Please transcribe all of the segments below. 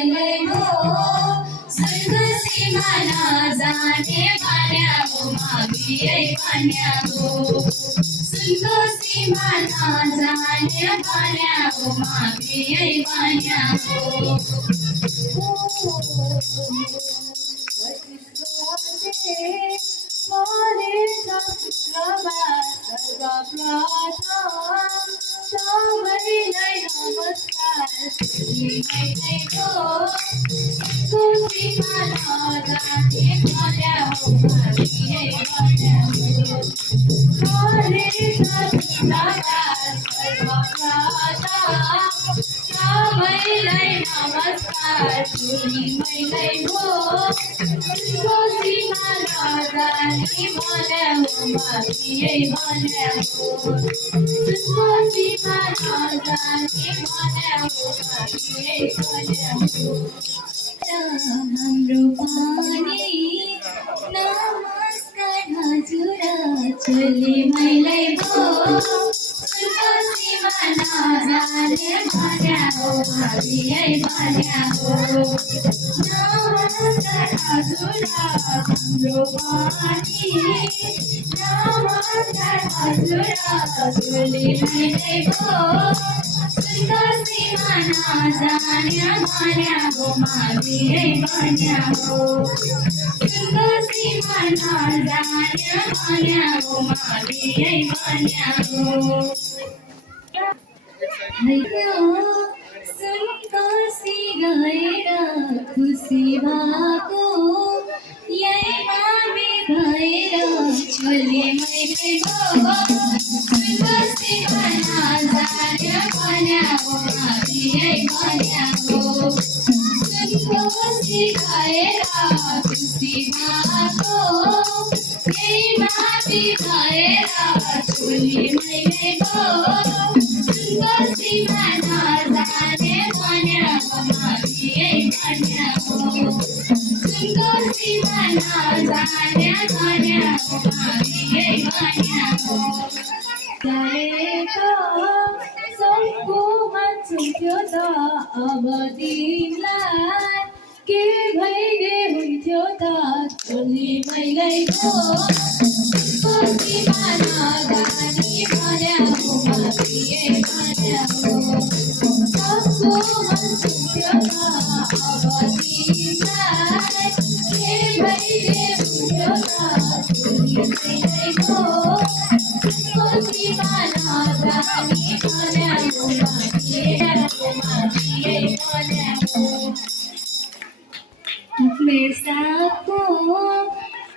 मैले हो स्वर्ग सीमाना जाने मान्या हो माभियै मान्या हो स्वर्ग सीमाना जाने मान्या हो माभियै मान्या हो सबैलाई नमस्कार मैले हो खुसीमा नजाने मान्या हो माभियै मान्या हो सबैलाई नमस्कार मैले हो खुसीमा नजाने मान्या हो माभियै मान्या हो खुसीमा नजाने मान्या हो माभियै मान्या हो हाम्रो पानी नमस्कार हजुर चोली मैले हो खुसीमा नजाने मान्या हो माभियै मान्या हो नमस्कार हजुर हाम्रो पानी नमस्कार हजुर चोली मैले हो खुसीमा नजाने मान्या हो माभियै मान्या हो खुसीमा नजाने मान्या हो माभियै मान्या हो सुनकोसी गएर खुसी भएको यही मामी भएर चोली मैले हो सुनकोसीमा नजाने मान्या हो माभियै मान्या हो सुनकोसी गएर खुसी भएको यही मामी भएर चोली मैले हो खुसीमा नजाने मान्या हो माभियै मान्या हो खुसीमा नजाने मान्या हो माभियै मान्या हो जानेको सबको मान्छुन्थ्यो त अब तिमीलाई के भइदिए हुन्थ्यो त चोली मैले हो खुसीमा नजाने मान्या हो माभियै मान्या हो सबको मान्छुन्थ्यो त अब तिमीलाई के भइदिए हुन्थ्यो त चोली मैले हो खुसीमा नजाने मान्या हो माभियै मान्या हो मेसाको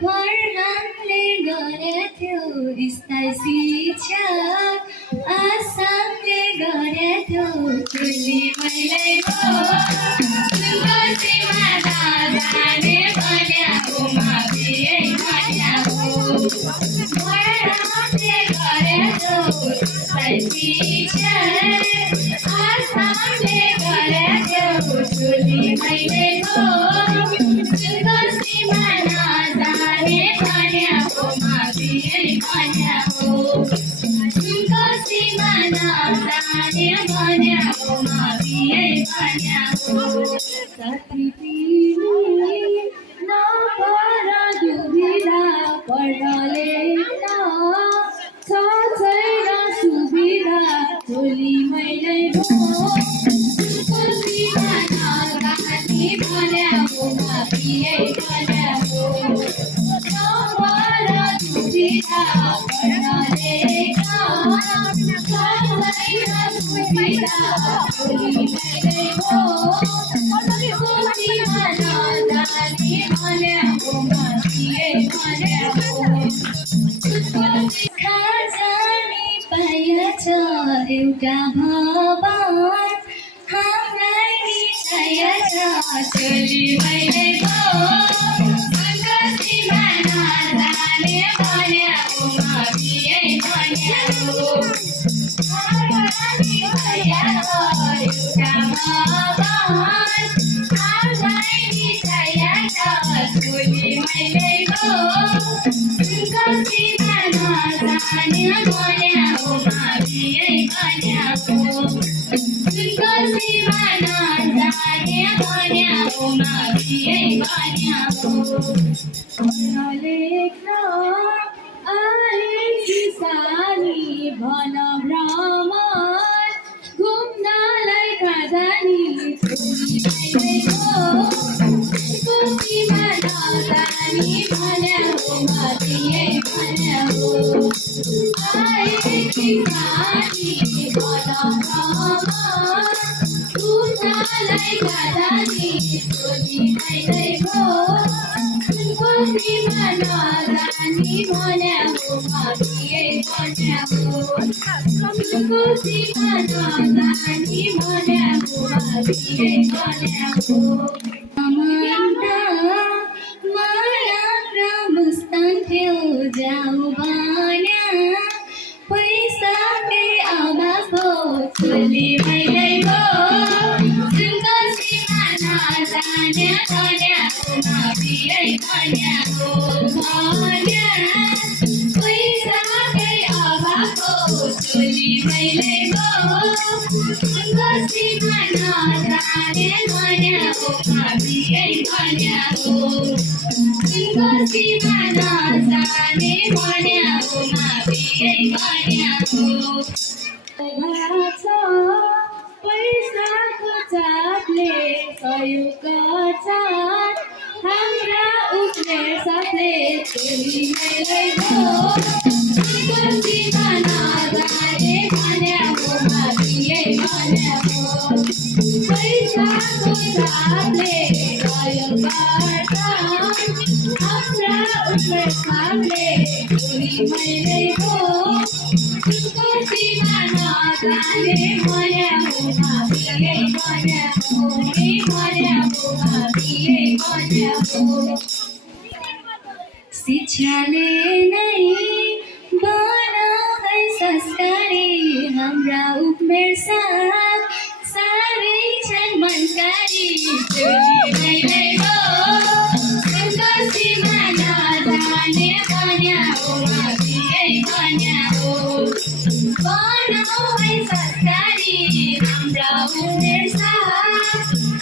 फर्हानले गरेथ्यो स्थायी शिक्षा आसामले गरेथ्यो चोली मैले हो खुसीमा नजाने मान्या हो माभियै मान्या हो फर्हानले गरेथ्यो स्थायी शिक्षा आसामले गरेथ्यो चोली मैले हो खुसीमा नजाने मान्या हो माभियै मान्या हो खुसीमा नजाने मान्या हो माभियै मान्या हो साथी तिमी नपर दुविधा पढ्न लेख्न छ छैन सुविधा चोली मैले हो खुसीमा नजाने मान्या हो माभियै मान्या हो नपर दुविधा पढ्न लेख्न छ छैन सुविधा चोली मैले हो खुसीमा नजाने मान्या हो माभियै मान्या हो खजानी पाएछ एउटा भवन हामीलाई निचाएछ चोली मैले हो खुसीमा नजाने मान्या हो माभियै मान्या हो खजानी पाएछ एउटा भवन हामीलाई निचाएछ चोली मैले हो खुसीमा नजाने मान्या हो माभियै मान्या हो खुसीमा नजाने भन्याउमा बिहे भन्याउ लेख्न आएकी सानी भन भ्रमण घुम्नलाई खाजानी खुसीमा नजानी भन्याउमा बिहे भन्याउ आएकी सानी भन भ्रमण घुम्नलाई खाजानी खुसीमा नजानी भन्याउमा बिहे भन्याउ खुसीमा नजानी भन्याउमा बिहे भन्याउ माया र मुस्तान थियो जाऊ बन्या पैसाकै अभाव हो चोली मैले हो खुसीमा नजाने भन्याउमा बिहे भन्याउ भन्या पैसाकै अभाव हो चोली मैले हो खुसीमा नजाने भन्याउमा बिहे भन्याउ खुसीमा नजाने भन्याउमा बिहे भन्याउ पैसाको चापले सहयोग चाप हाम्रा उठ्ने साथले चोली मैले हो खुसीमा नजाने भन्याउमा बिहे भन्याउ पैसाको चापले सहयोग हाम्रा उठ्ने साथले चोली मैले हो खुसीमा नजाने भन्याउमा बिहे भन्याउ भन्याउमा बिहे भन्याउ शिक्षाले नै बनाए संस्कारी हाम्रा उपमेर साथ साह्रै छन् मनकारी चोली मैले हो खुसीमा नजाने भन्याउमा बिहे भन्याउ बनाए संस्कारी हाम्रा उपमेर साथ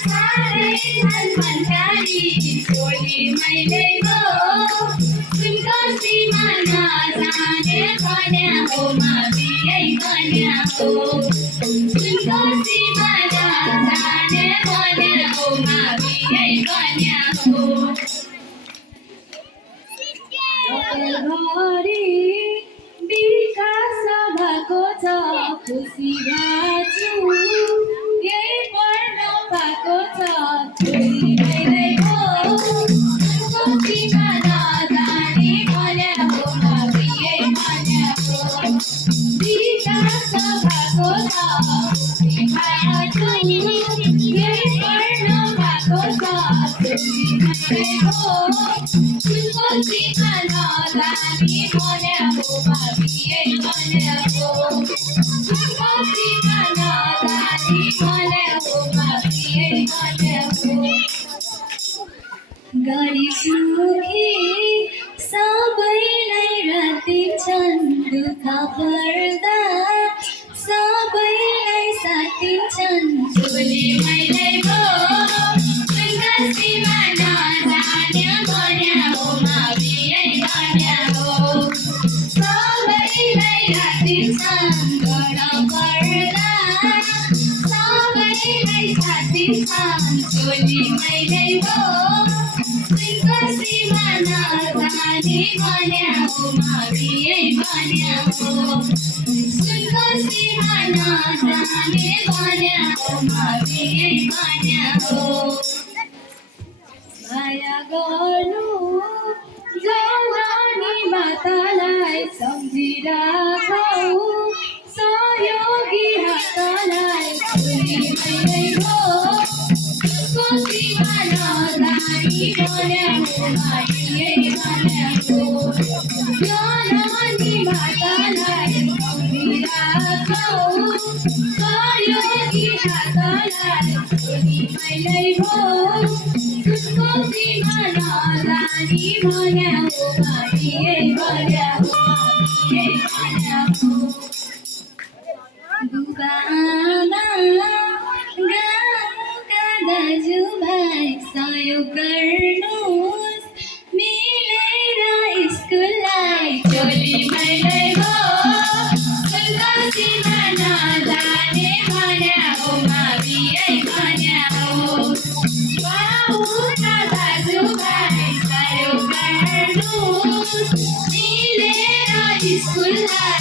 साह्रै छन् मनकारी चोली मैले हो खुसीमा नजाने भन्याउमा बिहे भन्याउ खुसीमा नजाने भन्याउमा बिहे भन्याउ घरि विकास भएको छ खुसी भाछु यही पढ्न पाएको छ चोली मैले हो खुसीमा नजाने भन्याउमा बिहे भन्याउ विकास भएको छ खुसी भाछु यही पढ्न पाएको छ चोली मैले हो खुसीमा नजाने भन्याउमा बिहे भन्याउ खुसीमा नजाने भन्याउमा बिहे भन्याउ गरिब सुखी सबैलाई रातिन्छन् दुःख पर्दा सबैलाई साथिन्छन् चोली मैले हो खुसीमा नजाने भन्याउमा बिहे भन्याउ सबैलाई रातिन्छन् गर्न पर्दा सबैलाई साथिन्छन् चोली मैले हो खुसीमा नजाने भन्याउमा बिहे भन्याउ खुसीमा नजाने भन्याउमा बिहे भन्याउ माया गर्नु जवानी मातालाई सम्झिराखौ सहयोगी हातलाई चोली मैले हो खुसीमा नजाने भन्याउमा बिहे भन्याउ जवानी मातालाई सम्झिराखौ सहयोगी हातलाई चोली मैले हो खुसीमा नजाने भन्याउमा बिहे भन्याउ बुबा आमा गाउँका दाजुभाइ सायो गर्नुहोस् मिलेर स्कुललाई चोली मैले हो फुलकोसीमा नजाने भन्या हो मावियै भन्या हो बाबुका दाजुभाइ सायो गर्नुहोस् मिलेर स्कुललाई